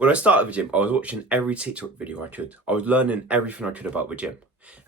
When I started the gym, I was watching every TikTok video I could. I was learning everything I could about the gym.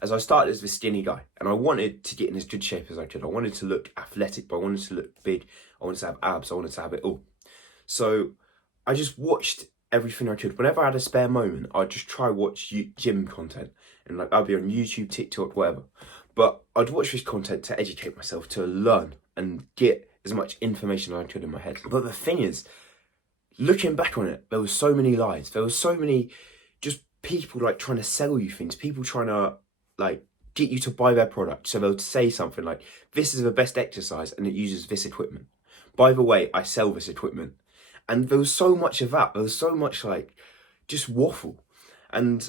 As I started as this skinny guy, and I wanted to get in as good shape as I could. I wanted to look athletic, but I wanted to look big. I wanted to have abs. I wanted to have it all. So I just watched everything I could. Whenever I had a spare moment, I'd just try watch gym content, and like I'd be on YouTube, TikTok, whatever. But I'd watch this content to educate myself, to learn and get as much information as I could in my head. But the thing is, looking back on it, there was so many lies. There was so many just people like trying to sell you things, people trying to like get you to buy their product. So they'll say something like, this is the best exercise and it uses this equipment. By the way, I sell this equipment. And there was so much of that. There was so much like just waffle. And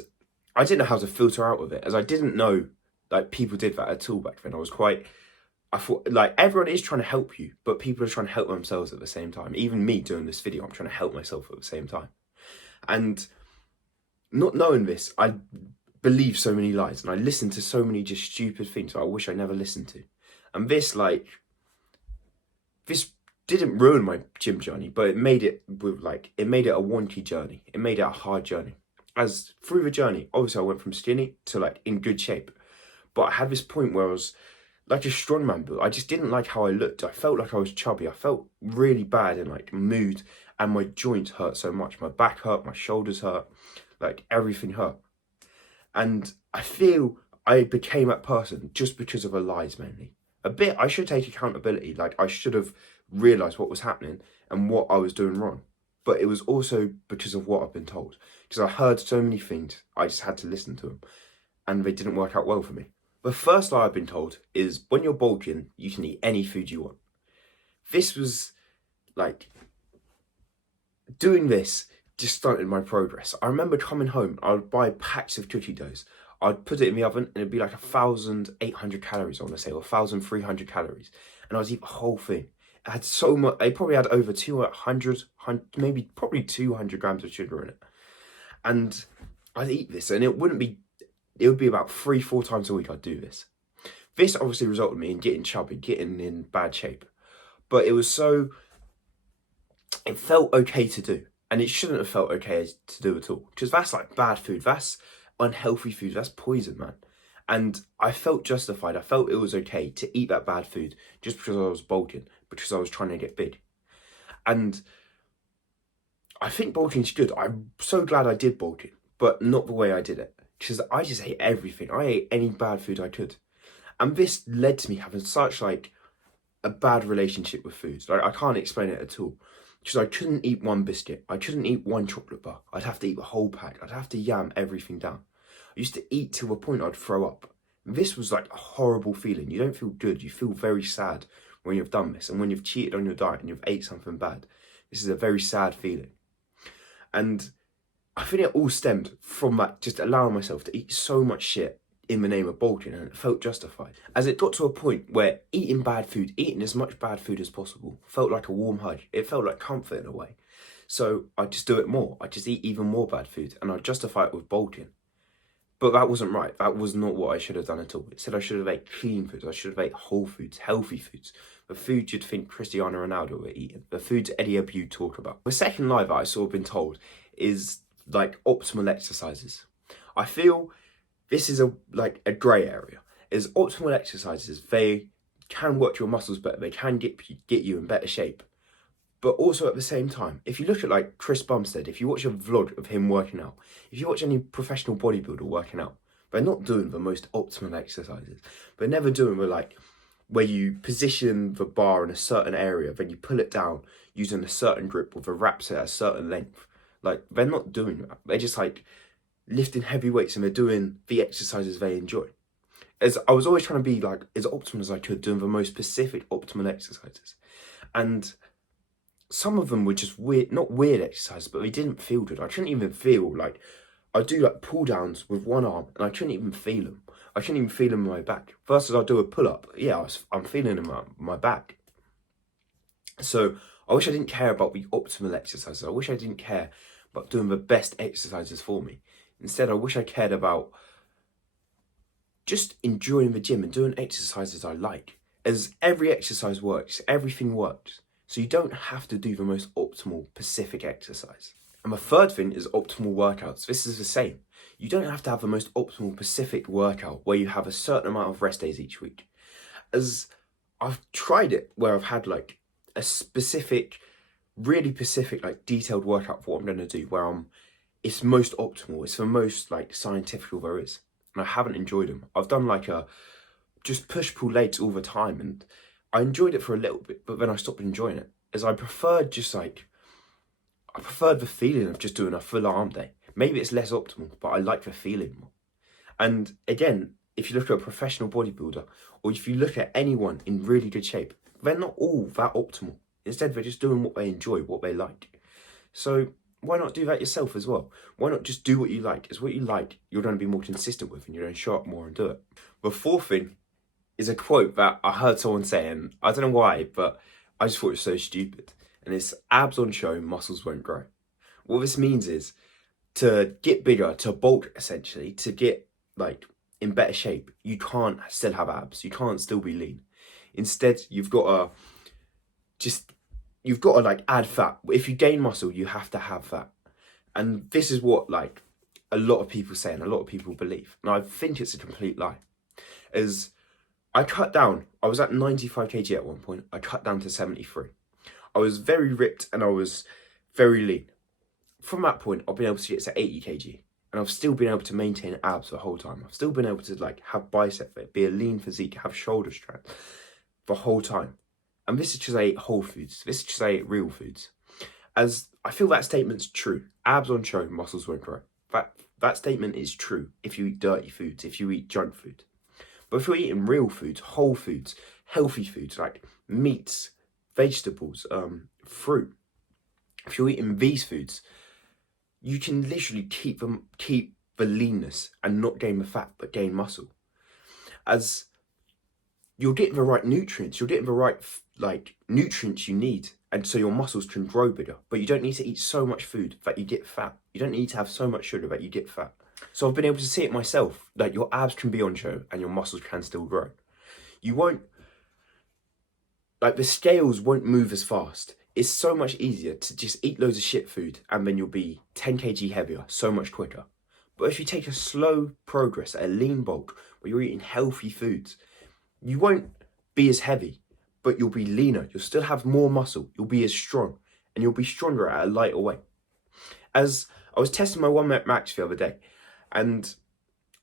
I didn't know how to filter out of it, as I didn't know like people did that at all back then. I thought like everyone is trying to help you, but people are trying to help themselves at the same time. Even me doing this video, I'm trying to help myself at the same time. And not knowing this, I believe so many lies and I listened to so many just stupid things that I wish I never listened to. And this didn't ruin my gym journey, but it made it a wonky journey. It made it a hard journey. As through the journey, obviously I went from skinny to like in good shape. But I had this point where I was like a strongman build. I just didn't like how I looked. I felt like I was chubby. I felt really bad in like mood, and my joints hurt so much. My back hurt, my shoulders hurt, like everything hurt. And I feel I became that person just because of the lies mainly. A bit, I should take accountability. Like I should have realised what was happening and what I was doing wrong. But it was also because of what I've been told. Because I heard so many things, I just had to listen to them. And they didn't work out well for me. The first lie I've been told is when you're bulking, you can eat any food you want. This was like, doing this just stunted my progress. I remember coming home, I would buy packs of cookie doughs. I'd put it in the oven and it'd be like 1,800 calories, I want to say, or 1,300 calories. And I would eat the whole thing. It had so much, it probably had over 200, maybe probably 200 grams of sugar in it. And I'd eat this and it would be about 3-4 times a week I'd do this. This obviously resulted in me in getting chubby, getting in bad shape. But it felt okay to do. And it shouldn't have felt okay to do at all. Because that's like bad food. That's unhealthy food. That's poison, man. And I felt justified. I felt it was okay to eat that bad food just because I was bulking, because I was trying to get big. And I think bulking's good. I'm so glad I did bulking, but not the way I did it. Because I just ate everything. I ate any bad food I could. And this led to me having such like a bad relationship with food. Like I can't explain it at all. Because I couldn't eat one biscuit. I couldn't eat one chocolate bar. I'd have to eat the whole pack. I'd have to yam everything down. I used to eat to a point I'd throw up. This was like a horrible feeling. You don't feel good. You feel very sad when you've done this. And when you've cheated on your diet and you've ate something bad, this is a very sad feeling. And I think it all stemmed from that, just allowing myself to eat so much shit in the name of bulking, and it felt justified. As it got to a point where eating bad food, eating as much bad food as possible, felt like a warm hug. It felt like comfort in a way. So I just do it more. I just eat even more bad food and I justify it with bulking. But that wasn't right. That was not what I should have done at all. It said I should have ate clean foods. I should have ate whole foods, healthy foods. The food you'd think Cristiano Ronaldo were eating. The foods Eddie Abute talk about. The second lie that I saw been told is like optimal exercises. I feel this is a grey area. Is optimal exercises, they can work your muscles better, they can get you in better shape. But also at the same time, if you look at like Chris Bumstead, if you watch a vlog of him working out, if you watch any professional bodybuilder working out, they're not doing the most optimal exercises. They're never doing the like where you position the bar in a certain area, then you pull it down using a certain grip with the wraps at a certain length. Like they're not doing that. They're just like lifting heavy weights and they're doing the exercises they enjoy. As I was always trying to be like as optimal as I could, doing the most specific optimal exercises. And some of them were just weird, not weird exercises, but they didn't feel good. I couldn't even feel like, I'd do like pull downs with one arm and I couldn't even feel them. I couldn't even feel them in my back. Versus I'd do a pull up. Yeah, I'm feeling in my back. So I wish I didn't care about the optimal exercises. I wish I didn't care about doing the best exercises for me. Instead, I wish I cared about just enjoying the gym and doing exercises I like. As every exercise works, everything works. So you don't have to do the most optimal specific exercise. And the third thing is optimal workouts. This is the same. You don't have to have the most optimal specific workout where you have a certain amount of rest days each week. As I've tried it where I've had like a specific, really specific, like detailed workout for what I'm going to do, where it's most optimal. It's the most like scientific there is. And I haven't enjoyed them. I've done like just push pull legs all the time, and I enjoyed it for a little bit, but then I stopped enjoying it, as I preferred the feeling of just doing a full arm day. Maybe it's less optimal, but I like the feeling more. And again, if you look at a professional bodybuilder, or if you look at anyone in really good shape, they're not all that optimal. Instead, they're just doing what they enjoy, what they like. So why not do that yourself as well? Why not just do what you like? It's what you like, you're going to be more consistent with, and you're going to show up more and do it. The fourth thing is a quote that I heard someone say, and I don't know why, but I just thought it was so stupid. And it's abs on show, muscles won't grow. What this means is to get bigger, to bulk essentially, to get like in better shape, you can't still have abs. You can't still be lean. Instead, you've got to like add fat. If you gain muscle, you have to have fat. And this is what like a lot of people say and a lot of people believe. And I think it's a complete lie. As I was at 95 kg at one point. I cut down to 73. I was very ripped and I was very lean. From that point, I've been able to get to 80 kg, and I've still been able to maintain abs the whole time. I've still been able to like have bicep fit, be a lean physique, have shoulder strength the whole time. And this is just I ate whole foods. This is just I ate real foods. As I feel that statement's true. Abs on show, muscles won't grow. That statement is true if you eat dirty foods, if you eat junk food. But if you're eating real foods, whole foods, healthy foods like meats, vegetables, fruit, if you're eating these foods, you can literally keep the leanness and not gain the fat, but gain muscle. As you're getting the right nutrients, you're getting the right like nutrients you need, and so your muscles can grow bigger. But you don't need to eat so much food that you get fat. You don't need to have so much sugar that you get fat. So I've been able to see it myself, that your abs can be on show and your muscles can still grow. You won't, like the scales won't move as fast. It's so much easier to just eat loads of shit food and then you'll be 10 kg heavier so much quicker. But if you take a slow progress at a lean bulk where you're eating healthy foods, you won't be as heavy, but you'll be leaner. You'll still have more muscle. You'll be as strong, and you'll be stronger at a lighter weight. As I was testing my 1 rep max the other day, and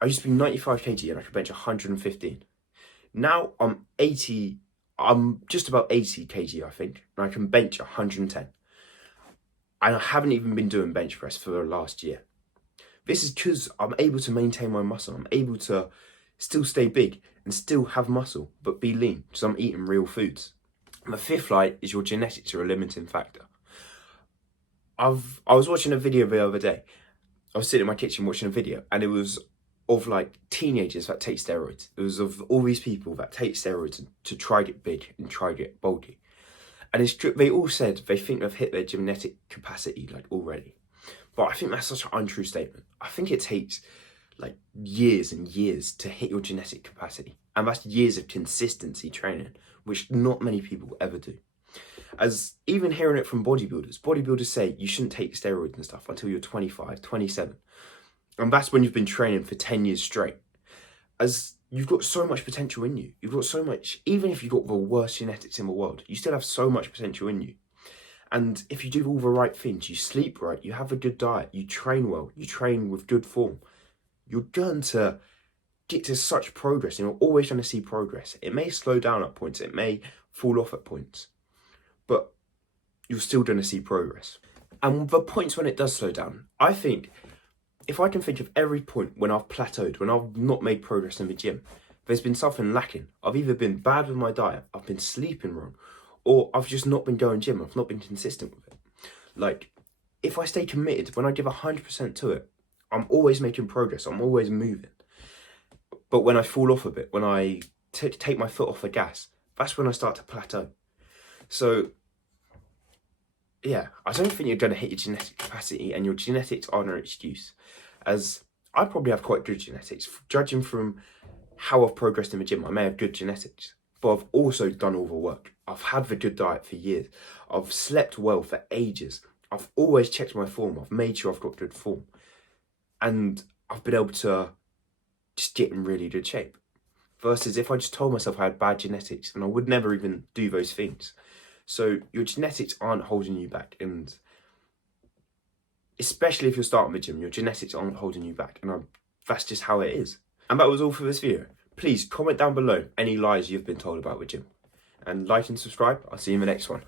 I used to be 95 kg and I could bench 115. Now I'm just about 80 kg, I think, and I can bench 110. And I haven't even been doing bench press for the last year. This is because I'm able to maintain my muscle. I'm able to still stay big and still have muscle, but be lean, because I'm eating real foods. And the fifth lie is your genetics are a limiting factor. I was watching a video the other day. I was sitting in my kitchen watching a video, and it was of like teenagers that take steroids. It was of all these people that take steroids to try get big and try get bulky. And they all said they think they've hit their genetic capacity like already. But I think that's such an untrue statement. I think it takes like years and years to hit your genetic capacity. And that's years of consistency training, which not many people ever do. As even hearing it from bodybuilders say you shouldn't take steroids and stuff until you're 25, 27. And that's when you've been training for 10 years straight. As you've got so much potential in you. You've got so much, even if you've got the worst genetics in the world, you still have so much potential in you. And if you do all the right things, you sleep right, you have a good diet, you train well, you train with good form, you're going to get to such progress, and you're always going to see progress. It may slow down at points, it may fall off at points, but you're still going to see progress. And the points when it does slow down, I think, if I can think of every point when I've plateaued, when I've not made progress in the gym, there's been something lacking. I've either been bad with my diet, I've been sleeping wrong, or I've just not been going gym, I've not been consistent with it. Like, if I stay committed, when I give 100% to it, I'm always making progress, I'm always moving. But when I fall off a bit, when I take my foot off the gas, that's when I start to plateau. So, yeah, I don't think you're going to hit your genetic capacity, and your genetics are no excuse. As I probably have quite good genetics. Judging from how I've progressed in the gym, I may have good genetics, but I've also done all the work. I've had the good diet for years. I've slept well for ages. I've always checked my form. I've made sure I've got good form. And I've been able to just get in really good shape. Versus if I just told myself I had bad genetics, then I would never even do those things. So your genetics aren't holding you back. And especially if you're starting the gym, your genetics aren't holding you back. And that's just how it is. And that was all for this video. Please comment down below any lies you've been told about the gym. And like and subscribe. I'll see you in the next one.